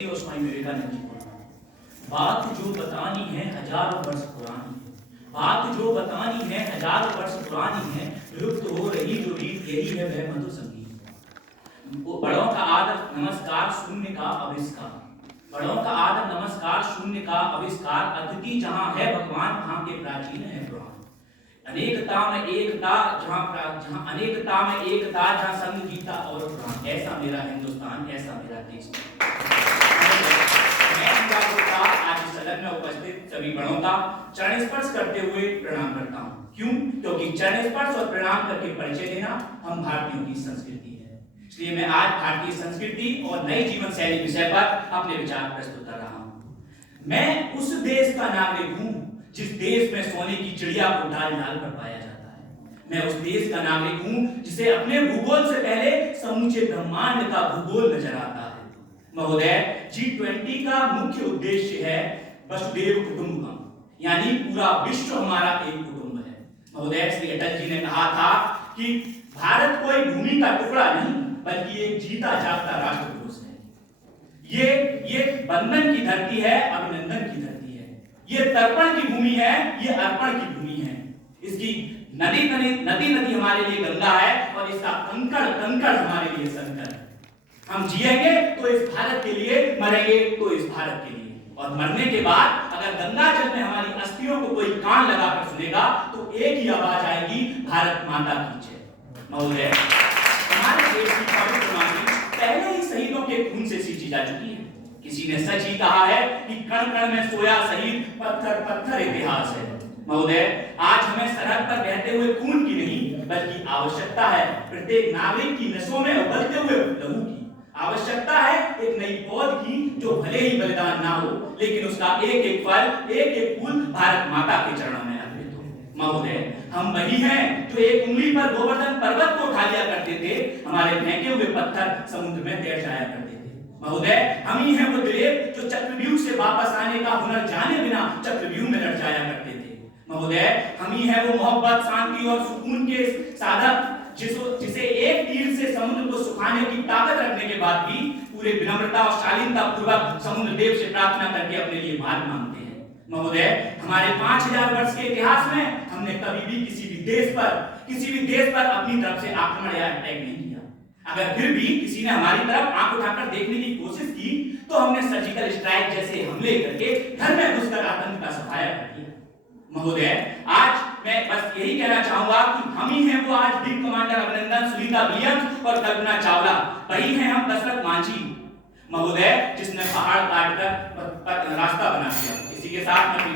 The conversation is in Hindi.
स्वामी विवेकानंद जी बोल रहा हूं। बात जो बतानी है हजारों वर्ष पुरानी है, बात जो बतानी है हजारों वर्ष पुरानी है, लुप्त हो रही जो रीत यही है वह मधुर संगीत। बड़ों का आदर नमस्कार शून्य का आविष्कार, बड़ों का आदर नमस्कार शून्य का आविष्कार, अतिथि जहां है भगवान वहां के प्राचीन है पुराण। अनेकता में एकता जहां अनेकता में एकता जहां संग जीता और पुराण। ऐसा मेरा हिंदुस्तान, ऐसा मेरा देश। आज इस सदन में उपस्थित सभी बड़ों का चरण स्पर्श करते हुए प्रणाम करता हूं। क्यों? क्योंकि चरण स्पर्श और प्रणाम करके परिचय देना हम भारतीयों की संस्कृति है। इसलिए मैं आज भारतीय संस्कृति और नई जीवन शैली विषय पर अपने विचार प्रस्तुत कर रहा हूं। मैं उस देश का नागरिक हूं जिस देश में सोने की चिड़िया को डाल डाल कर पाया जाता है। मैं उस देश का नागरिक हूं जिसे अपने भूगोल से पहले समूचे ब्रह्मांड का भूगोल नजर आता है। महोदय, G20 का मुख्य उद्देश्य है वसुधैव कुटुंबकम, यानी पूरा विश्व हमारा एक कुटुंब है। महोदय, श्री अटल जी ने कहा था कि भारत कोई भूमि का टुकड़ा नहीं बल्कि एक जीता जागता राष्ट्र पुरुष है। ये बंधन की धरती है, अभिनंदन की धरती है। ये तर्पण की भूमि है, ये अर्पण की भूमि है। इसकी नदी हमारे लिए गंगा है और इसका कंकड़ कंकड़ हमारे लिए संकट है। हम जिएंगे तो इस भारत के लिए, मरेंगे तो इस भारत के लिए। और मरने के बाद अगर गंगा जल में हमारी अस्थियों को कोई कान लगाकर सुनेगा तो एक ही आवाज आएगी, भारत माता की जय। महोदय, हमारे देश की पवित्र माटी पहले ही शहीदों के खून से सींची जा चुकी है। किसी ने सच ही कहा है कि कण कण में सोया शहीद, पत्थर पत्थर इतिहास है। महोदय, आज हमें सरहद पर बहते हुए खून की नहीं बल्कि आवश्यकता है प्रत्येक नागरिक की नसों में उबलते हुए लहू की। आवश्यकता है एक नई पौध की जो भले ही बलिदान ना हो लेकिन उसका एक एक फल, एक एक फूल भारत माता के चरणों में अर्पित हो। महोदय, हम वही हैं जो एक उंगली पर गोवर्धन पर्वत को उठा लिया करते थे, हमारे फेंके हुए पत्थर समुद्र में तैर जाया करते थे। महोदय, हम ही हैं वो दिलेर जो चक्रव्यूह से वापस आने का हुनर जाने बिना चक्रव्यूह में लड़ जाया करते थे। महोदय, हम ही हैं वो मोहब्बत, शांति और सुकून के साधक जिसे एक तीर से समुद्र को सुखाने की ताकत रखने के बाद भी पूरे विनम्रता और शालीनता पूर्वक समुद्र देव से प्रार्थना करके अपने लिए मार्ग मांगते हैं। महोदय, हमारे 5000 वर्ष के इतिहास में हमने कभी भी किसी भी देश पर अपनी तरफ से आक्रमण या अटैक नहीं किया। अगर फिर भी किसी ने हमारी तरफ आंख उठाकर देखने की कोशिश की तो हमने सर्जिकल स्ट्राइक जैसे हमले करके घर में घुसकर आतंक का सफाया कर दिया। महोदय, आज मैं बस यही कहना चाहूंगा कि हम ही हैं वो आज विंग कमांडर अभिनंदन, सुनीता विलियम्स और कल्पना चावला। वही हैं हम दशरथ मांझी, महोदय, जिसने पहाड़ काटकर रास्ता बना दिया। इसी के साथ मैं